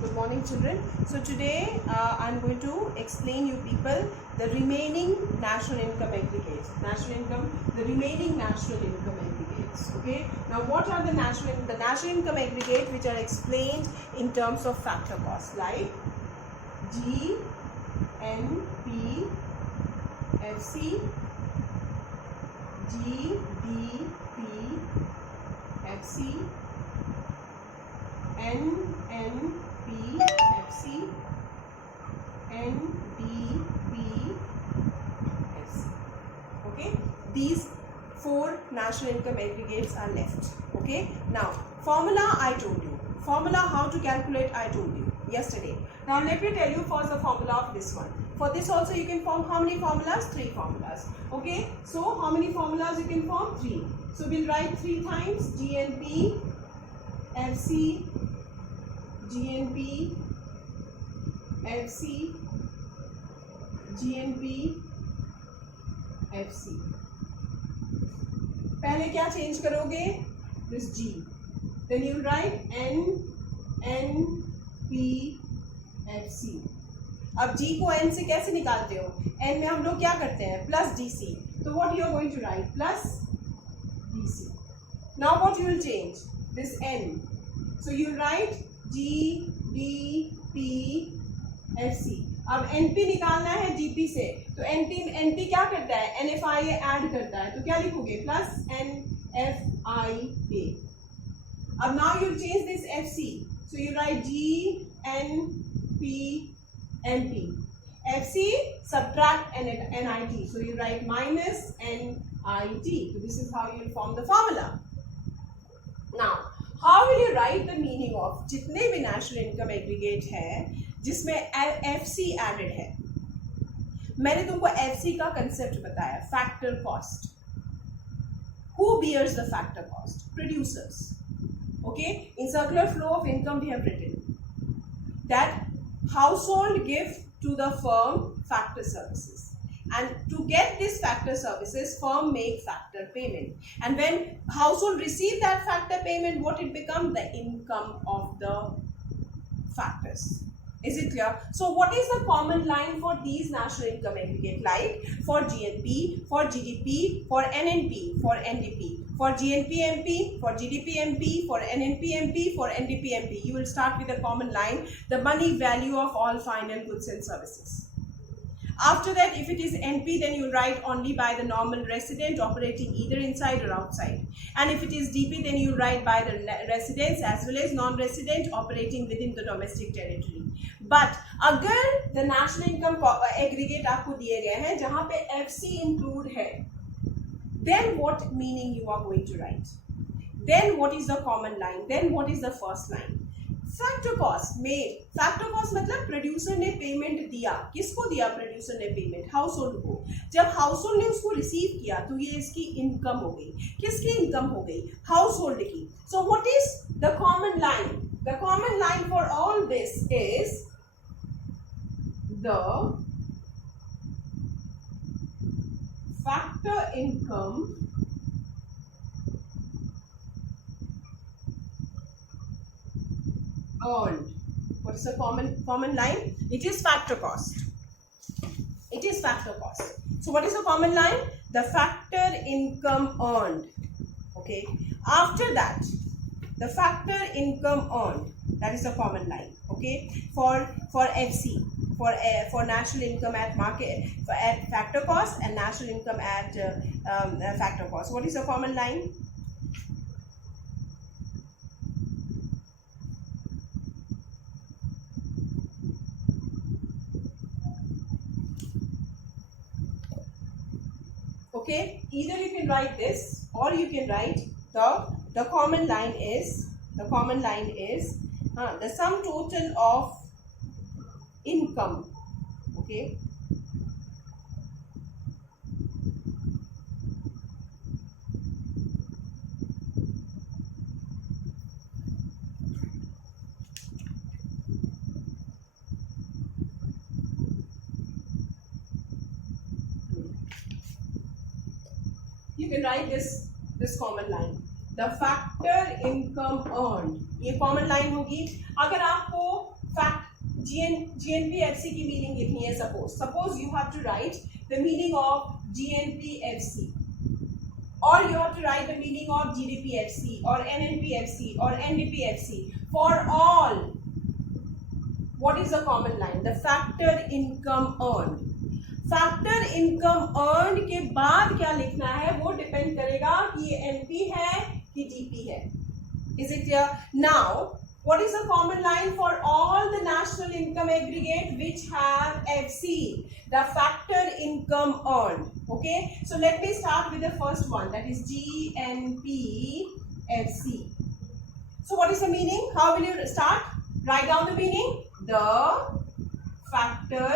Good morning, children. So today I'm going to explain you people the remaining national income aggregates. The remaining national income aggregates. Okay. Now, what are the national income aggregate which are explained in terms of factor cost, like G, N, P, F, C, G, D, P, F, C, N, P, F, C, N, D, P, F, C. Okay, these four national income aggregates are left. Okay, now formula I told you. Formula how to calculate I told you yesterday. Now let me tell you first the formula of this one. For this also you can form how many formulas? 3 formulas. Okay, so how many formulas you can form? 3. So we'll write 3 times GNP, FC, GNP, FC, GNP, FC. पहले क्या change करोगे? This G. Then you write N, P, F, C. अब G को N से कैसे निकालते हो? N में हम लोग क्या करते हैं? Plus DC. So what you are going to write? Plus DC. Now what you will change? This N. So you write G, D, P, F, C. अब NP निकालना है GP से, तो NP क्या करता है? NFIA ऐड करता है, तो क्या लिखोगे? Plus NFIA. अब now you change this FC, so you write G, N, P, NP. FC subtract NIT, so you write minus NIT. So this is how you will form the formula. Now how will you write the meaning of जितने भी national income aggregate है जिसमें FC added है? मैंने तुमको FC का concept बताया, factor cost. Who bears the factor cost? Producers. Okay, in circular flow of income we have written that household give to the firm factor services, and to get this factor services firm make factor payment, and when household receive that factor payment, what it become? The income of the factors. Is it clear? So what is the common line for these national income aggregate? Like for GNP, for GDP, for NNP, for NDP, for GNP MP, for GDP MP, for NNP MP, for NDP MP. You will start with a common line, the money value of all final goods and services. After that, if it is NP, then you write only by the normal resident operating either inside or outside. And if it is DP, then you write by the residents as well as non-resident operating within the domestic territory. But अगर the national income aggregate आपको दिए गए हैं जहाँ पे FC include है, then what meaning you are going to write? Then what is the common line? Then what is the first line? Factor cost made. Factor cost मतलब producer ने payment दिया. किसको दिया प्रोड्यूसर ने पेमेंट? हाउस होल्ड को. जब house hold ने उसको रिसीव किया तो ये इसकी इनकम हो गई. किसकी इनकम हो गई? हाउस होल्ड की. So what is the common line? The common line for all this is the factor income earned. What is the common line? It is factor cost. It is factor cost. So what is the common line? The factor income earned. Okay. After that, the factor income earned. That is the common line. Okay. For FC, for national income at market at factor cost and national income at factor cost. What is the common line? Okay, either you can write this or you can write the common line is the sum total of income. Okay, you can write this common line. The factor income earned, ये common line होगी. अगर आपको fact GNPFC की meaning लिखनी है, suppose you have to write the meaning of GNPFC, or you have to write the meaning of GDPFC or NNPFC or NDPFC. For all, what is the common line? The factor income earned. Factor income earn के बाद क्या लिखना है वो depend करेगा कि ये NP है कि जीपी है. Is it clear? Now what is the common line for all the national income aggregate which have FC? The factor income earned. Okay, so let me start with the first one, that is GNPFC. So what is the meaning? How will you start? Write down the meaning. The factor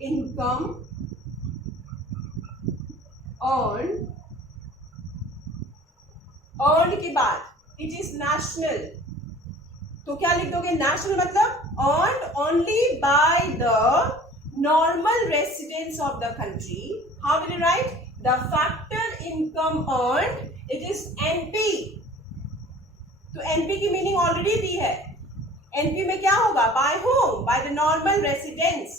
income earned के बाद it is national, तो क्या लिख दोगे? National मतलब earned only by the normal residents of the country. How will you write? The factor income earned, it is NP. तो NP की meaning already दी है. NP में क्या होगा? By whom? By the normal residents,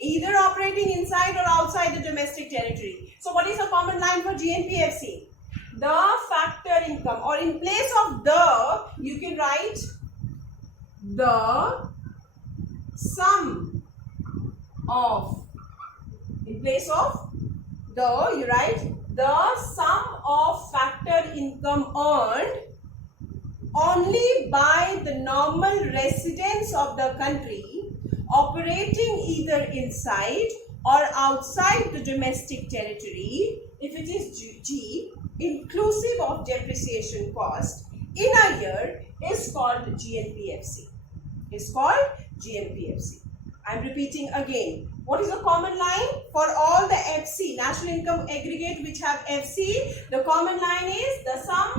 either operating inside or outside the domestic territory. So what is the common line for GNPFC? The factor income, or in place of the you can write the sum of, in place of the you write the sum of factor income earned only by the normal residents of the country operating either inside or outside the domestic territory, if it is G, inclusive of depreciation cost in a year, is called GNPFC. Is called GNPFC. I am repeating again. What is the common line for all the FC, national income aggregate which have FC? The common line is the sum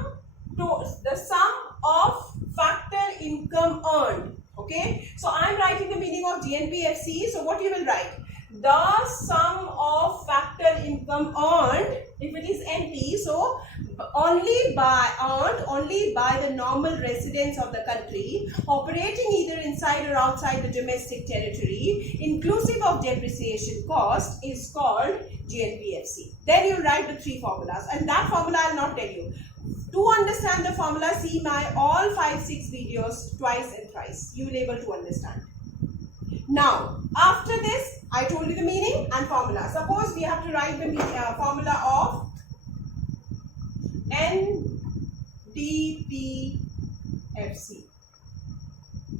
of factor income earned. Okay. So I am writing the meaning of GNPFC. So what you will write? The sum of factor income earned, if it is NP, so only by the normal residents of the country operating either inside or outside the domestic territory, inclusive of depreciation cost, is called GNPFC. Then you write the three formulas, and that formula I will not tell you. To understand the formula, see my all 5-6 videos twice and thrice. You will be able to understand. Now, after this, I told you the meaning and formula. Suppose we have to write the formula of NDPFC.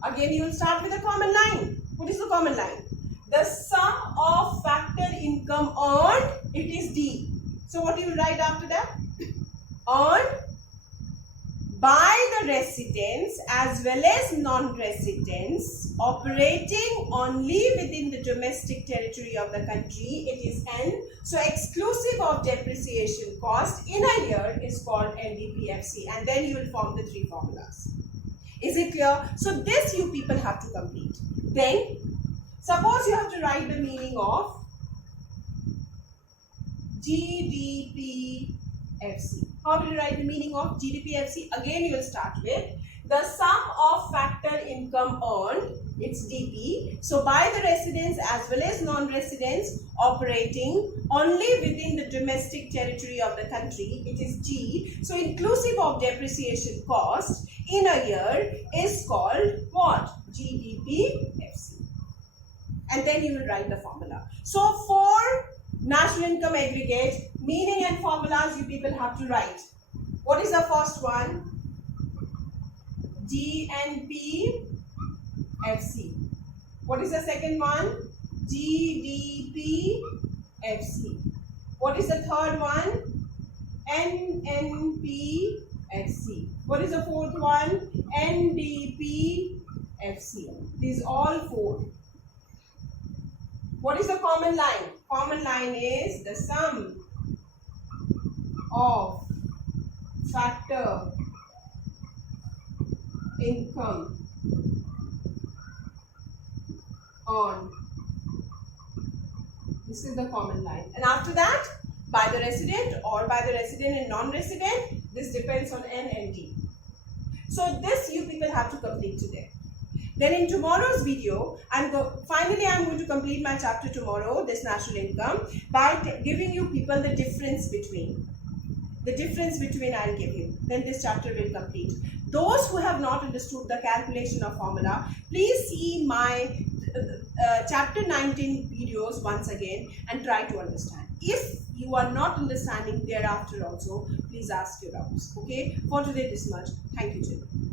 Again, you will start with a common line. What is the common line? The sum of factor income earned, it is D. So, what you will write after that? Earned by the residents as well as non-residents operating only within the domestic territory of the country, it is N. So exclusive of depreciation cost in a year is called NDPFC, and then you will form the three formulas. Is it clear? So this you people have to complete. Then suppose you have to write the meaning of GDPFC. How will you write the meaning of GDPFC? Again, you will start with the sum of factor income earned, it's DP. So by the residents as well as non-residents operating only within the domestic territory of the country, it is G. So inclusive of depreciation cost in a year is called what? GDPFC. And then you will write the formula. So for national income aggregate, meaning and formulas you people have to write. What is the first one? GNPFC. What is the second one? GDPFC. What is the third one? NNPFC. What is the fourth one? NDPFC. These all four. What is the common line? Common line is the sum of factor income earned. This is the common line. And after that, by the resident or by the resident and non-resident. This depends on N and D. So this you people have to complete today. Then in tomorrow's video, finally I'm going to complete my chapter tomorrow, this national income, by giving you people the difference between. I'll give you. Then this chapter will complete. Those who have not understood the calculation of formula, please see my chapter 19 videos once again and try to understand. If you are not understanding thereafter also, please ask your doubts. Okay, for today this much. Thank you, children.